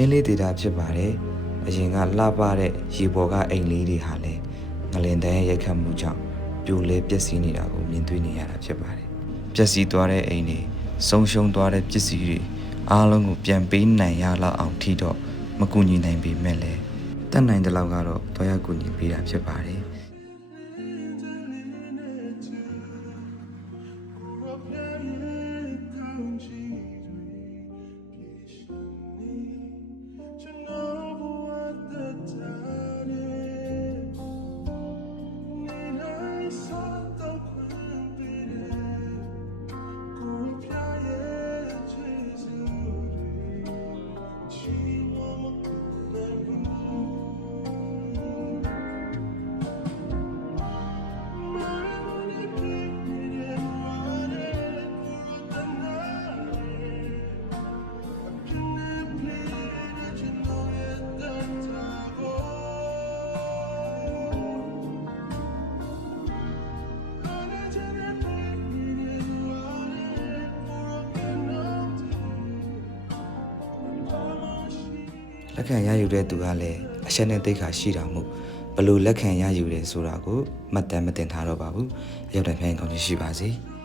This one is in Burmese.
အင်းလေးဒေတာဖြစ်ပါတယ်အရင်ကလှပတဲ့ရေပေါ်ကအိမ်လေးတွေဟာလည်းငလင်တန်းရဲ့ရိုက်ခတ်မှုကြောင့်ပြိုလဲပျက်စီးနေတာကိုမြင်တွေ့နေရတာဖြစ်ပါတယ်ပျက်စီးသွားတဲ့အိမ်တွေဆုံးရှုံးသွားတဲ့ပစ္စည်းတွေအားလုံးကိုပြန်ပေးနိုင်ရလောက်အောင်ထိတော့မကူညီနိုင်ပေမဲ့လည်းတတ်နိုင်တဲ့လောက်ကတော့တော့ရကူညီပေးတာဖြစ်ပါတယ်လက်ခံရယူတဲ့သူကလည်းအချက်နဲ့သိက္ခာရှိတာမို့ဘလို့လက်ခံရယူတယ်ဆိုတာကိုမှတ်တမ်းမတင်ထားတော့ပါဘူး။ရောက်တဲ့ဖိုင်ကောင်းကြီးရှိပါစေ။